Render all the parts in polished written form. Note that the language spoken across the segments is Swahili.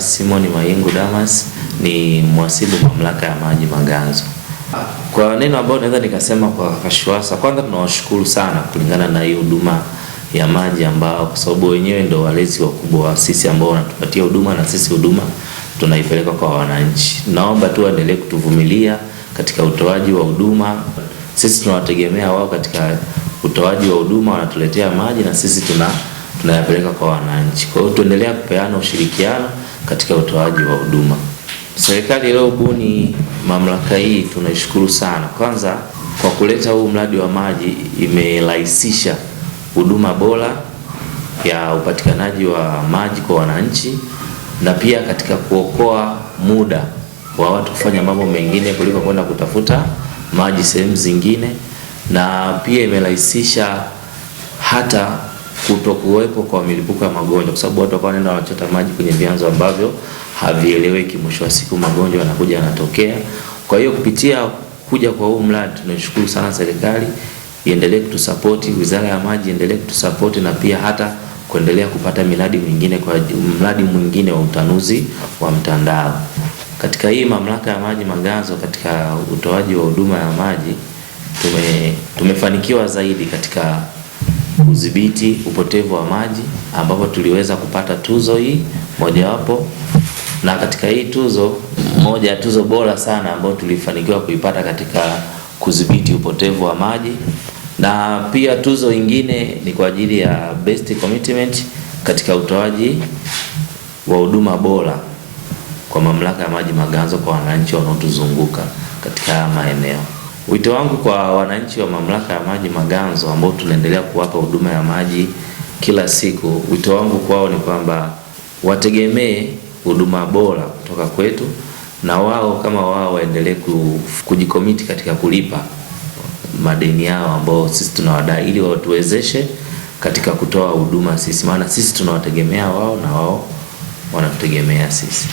naitwa Simon Mayingu Damas, ni mhasibu mamlaka ya maji Maganzo. Kwa neno ambalo naweza nikasema kwa Kashiwasa, kwanza tunawashukuru sana kulingana na hii huduma ya maji ambao kwa sababu wenyewe ndio walezi wakubwa wa sisi ambao wanatupatia huduma na sisi huduma tunaipeleka kwa wananchi. Naomba tu waendelee kutuvumilia katika utoaji wa huduma. Sisi tunawategemea wao katika utoaji wa huduma, wanatuletea maji na sisi tunayapeleka kwa wananchi. Kwa hiyo tuendelea kupeana ushirikiano katika utoaji wa huduma. Serikali iliyobuni mamlaka hii tunaishukuru sana. Kwanza kwa kuleta huu mradi wa maji imerahisisha huduma bora ya upatikanaji wa maji kwa wananchi, na pia katika kuokoa muda wa watu kufanya mambo mengine kuliko kwenda kutafuta maji sehemu zingine, na pia imerahisisha hata kutokuwepo kwa milipuko ya magonjwa, kwa sababu watu wanaenda wanachota maji kwenye vyanzo ambavyo havieleweki. Mwisho wa siku magonjwa yanakuja yanatokea. Kwa hiyo kupitia kuja kwa huu mradi tunashukuru sana serikali, iendelee kutusupport, Wizara ya Maji iendelee kutusupport, na pia hata kuendelea kupata miradi mingine kwa mradi mwingine wa utanuzi wa mtandao. Katika hii mamlaka ya maji Maganzo, katika utoaji wa huduma ya maji tumefanikiwa zaidi katika kudhibiti upotevu wa maji, ambapo tuliweza kupata tuzo hii mojawapo, na katika hii tuzo moja ya tuzo bora sana ambayo tulifanikiwa kuipata katika kudhibiti upotevu wa maji, na pia tuzo nyingine ni kwa ajili ya best commitment katika utoaji wa huduma bora kwa mamlaka ya maji Maganzo kwa wananchi wanaotuzunguka katika maeneo. Wito wangu kwa wananchi wa mamlaka ya maji Maganzo ambao tunaendelea kuwapa huduma ya maji kila siku, wito wangu kwao ni kwamba wategemee huduma bora kutoka kwetu, na wao kama wao waendelee kujikomiti katika kulipa madeni yao ambao sisi tunawadai, ili watuwezeshe katika kutoa huduma sisi, maana sisi tunawategemea wao na wao wanatutegemea sisi.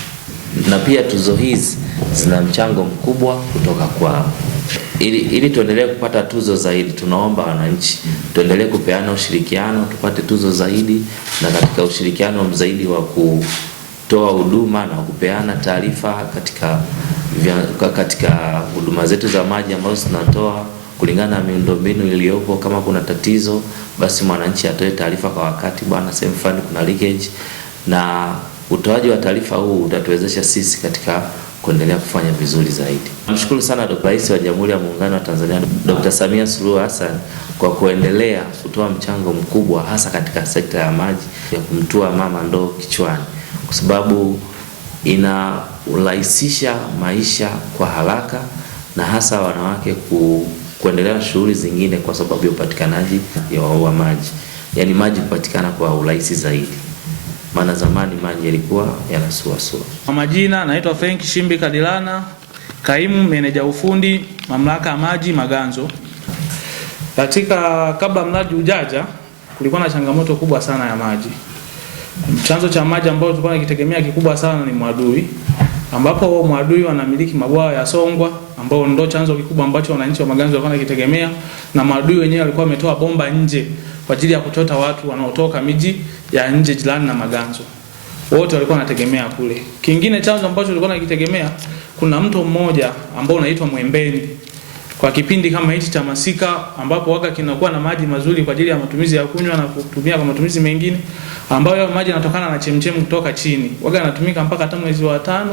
Na pia tuzo hizi zina mchango mkubwa kutoka kwao. Ili tuendelee kupata tuzo zaidi, tunaomba wananchi tuendelee kupeana ushirikiano tupate tuzo zaidi, na katika ushirikiano zaidi wa kutoa huduma na kupeana taarifa katika huduma zetu za maji ambazo tunatoa kulingana na miundombinu iliyopo. Kama kuna tatizo, basi mwananchi atoe taarifa kwa wakati, bwana sehemu fulani kuna leakage, na utoaji wa taarifa huu utatuwezesha sisi katika kuendelea kufanya vizuri zaidi. Namshukuru sana Rais wa Jamhuri ya Muungano wa Tanzania Dr. Samia Suluhu Hassan kwa kuendelea kutoa mchango mkubwa hasa katika sekta ya maji, ya kumtua mama ndoo kichwani, kwa sababu inarahisisha maisha kwa haraka, na hasa wanawake kuendelea shughuli zingine kwa sababu ya upatikanaji wa maji, yani maji kupatikana kwa urahisi zaidi, maana zamani maji yalikuwa yanasuasua. Kwa majina naitwa Frank Shimbi Kadilana, kaimu meneja ufundi mamlaka ya maji Maganzo. Kabla mradi ujaja kulikuwa na changamoto kubwa sana ya maji. Chanzo cha maji ambao tulikuwa tukitegemea kikubwa sana ni Mwadui, ambapo Mwadui wanamiliki mabwawa ya Songwa ambao ndio chanzo kikubwa ambacho wananchi wa Maganzo walikuwa wakitegemea, na Mwadui wenyewe walikuwa wametoa bomba nje kwa ajili ya kuchota watu wanaotoka miji ya nje jirani na Maganzo. Wote walikuwa wanategemea kule. Kingine chanzo ambacho tulikuwa tunakitegemea, kuna mto mmoja ambao unaitwa Mwembeni. Kwa kipindi kama hichi cha masika, ambapo waga kinakuwa na maji mazuri kwa ajili ya matumizi ya kunywa na kutumia kwa matumizi mengine, ambayo maji yanatokana na chemchemi kutoka chini. Waga yanatumika mpaka hata mwezi wa 5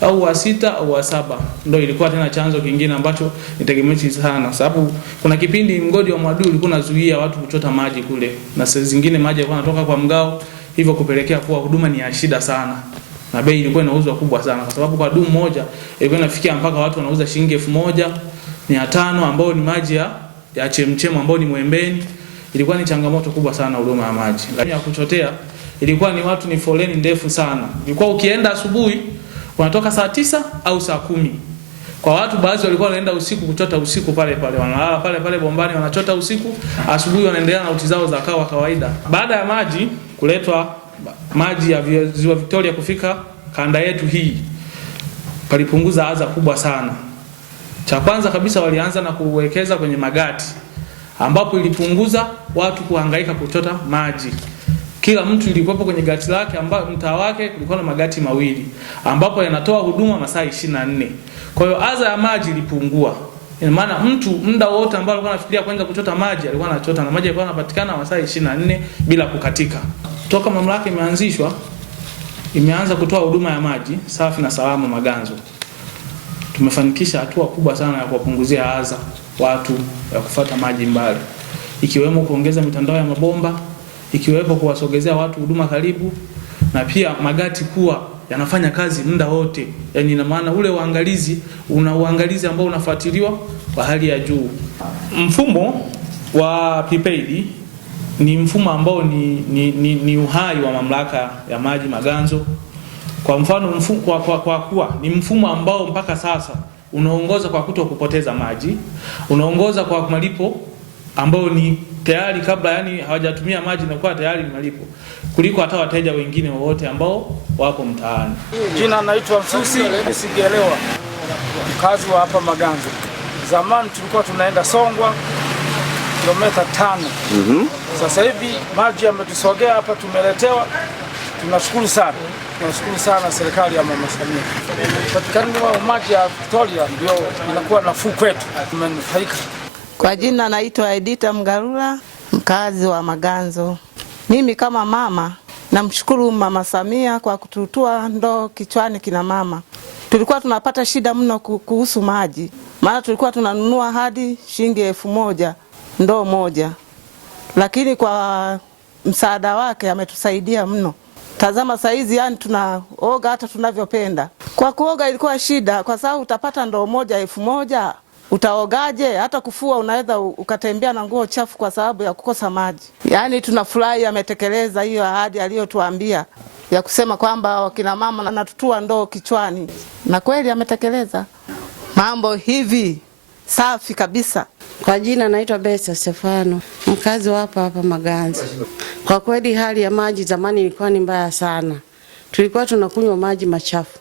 au wa 6 au wa 7. Ndio ilikuwa tena chanzo kingine ambacho nitegemea sana, sababu kuna kipindi mgodi wa Mwadui ulikuwa unazuia watu kuchota maji kule, na saa zingine maji yalikuwa yanatoka kwa mgao, hivyo kupelekea kuwa huduma ni ya shida sana, na bei ilikuwa inauzwa kubwa sana, kwa sababu kwa dumu moja ilikuwa inafikia mpaka watu wanauza shilingi 1500 ambao ni maji ya chemchemu ambao ni Mwembeni. Ilikuwa ni changamoto kubwa sana huduma ya maji. Lakini ya kuchotea ilikuwa ni watu, ni foleni ndefu sana. Ilikuwa ukienda asubuhi unatoka saa 9 au saa 10. Kwa watu baadhi walikuwa wanaenda usiku kuchota usiku pale pale, wanalala pale pale bombani wanachota usiku, asubuhi wanaendelea na uti zao za kawaida. Baada ya maji kuletwa, maji ya Ziwa Victoria kufika kanda yetu hii, palipunguza adha kubwa sana. Cha kwanza kabisa walianza na kuwekeza kwenye magati, ambapo ilipunguza watu kuhangaika kuchota maji. Kila mtu ilikuwepo kwenye gati lake, ambapo mtaa wake kulikuwa na magati mawili ambapo yanatoa huduma masaa 24. Kwa hiyo adha ya maji ilipungua. Ina maana mtu muda wote ambao alikuwa anafikiria kwenda kuchota maji alikuwa anachota, na maji yalikuwa yanapatikana masaa 24 bila kukatika. Toka mamlaka imeanzishwa, imeanza kutoa huduma ya maji safi na salama Maganzo, tumefanikisha hatua kubwa sana ya kuwapunguzia adha watu ya kufuata maji mbali, ikiwemo kuongeza mitandao ya mabomba, ikiwepo kuwasogezea watu huduma karibu, na pia magati kuwa yanafanya kazi muda wote. Yaani ina maana ule uangalizi ambao unafuatiliwa kwa hali ya juu. Mfumo wa prepaid ni mfumo ambao ni uhai wa mamlaka ya maji Maganzo. Kwa mfano kwa kuwa ni mfumo ambao mpaka sasa unaongoza kwa kupoteza maji, unaongoza kwa malipo ambao ni tayari kabla, yani hawajatumia maji na kwa tayari ni malipo kuliko hata wateja wengine wote ambao wapo mtaani. Jina naitwa Msusi Sigelewa, mkazi wa hapa Maganzo. Zamani tulikuwa tunaenda Songwa kilomita 5. Sasa hivi maji yametusogea hapa, tumeletewa. Tunashukuru sana. Tunashukuru sana serikali ya Mama Samia. Patikani wa maji ya Victoria ndio inakuwa nafuu kwetu. Tumenufaika. Kwa jina naitwa Edita Mgarula, mkazi wa Maganzo. Mimi kama mama namshukuru Mama Samia kwa kututua ndoo kichwani kina mama. Tulikuwa tunapata shida mno kuhusu maji. Maana tulikuwa tunanunua hadi shilingi 1000 ndoo moja. Lakini kwa msaada wake ametusaidia mno. Tazama saizi yani tunaoga hata tunavyopenda. Kwa kuoga ilikuwa shida kwa sababu utapata ndoo moja 1000. Utaogaje? Hata kufua unaweza ukatembea na nguo chafu kwa sababu ya kukosa maji. Yaani tunafurahi ametekeleza hiyo ahadi aliyotuambia ya kusema kwamba wakina mama anatutua ndoo kichwani. Na kweli ametekeleza. Mambo hivi safi kabisa. Kwa jina naitwa Besa Stefano, mkazi wa hapa Maganzo. Kwa kweli hali ya maji zamani ilikuwa ni mbaya sana. Tulikuwa tunakunywa maji machafu.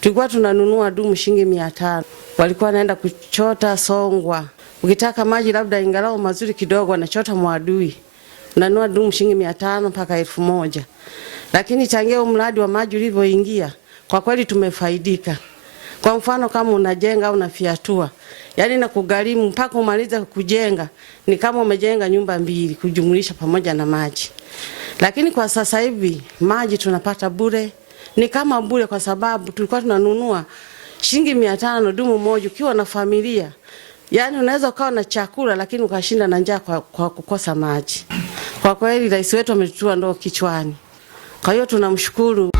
Tulikuwa tunanunua dumu shilingi 500. Walikuwa wanaenda kuchota Songwa. Ukitaka maji labda ingalao mazuri kidogo wanachota Mwadui. Unanunua dumu shilingi 500 mpaka 1000. Lakini tangia mradi wa maji ulivyoingia, kwa kweli tumefaidika. Kwa mfano kama unajenga au unafiatua, yani na kugharimu mpaka umalize kujenga ni kama umejenga nyumba 2 kujumlisha pamoja na maji. Lakini kwa sasa hivi maji tunapata bure. Ni kama bure kwa sababu tulikuwa tunanunua shilingi 500 dumu moja ukiwa na familia. Yani unaweza ukawa na chakula lakini ukashinda na njaa kwa kukosa maji. Kwa kweli rais wetu ametutua ndoo kichwani. Kwa hiyo tunamshukuru.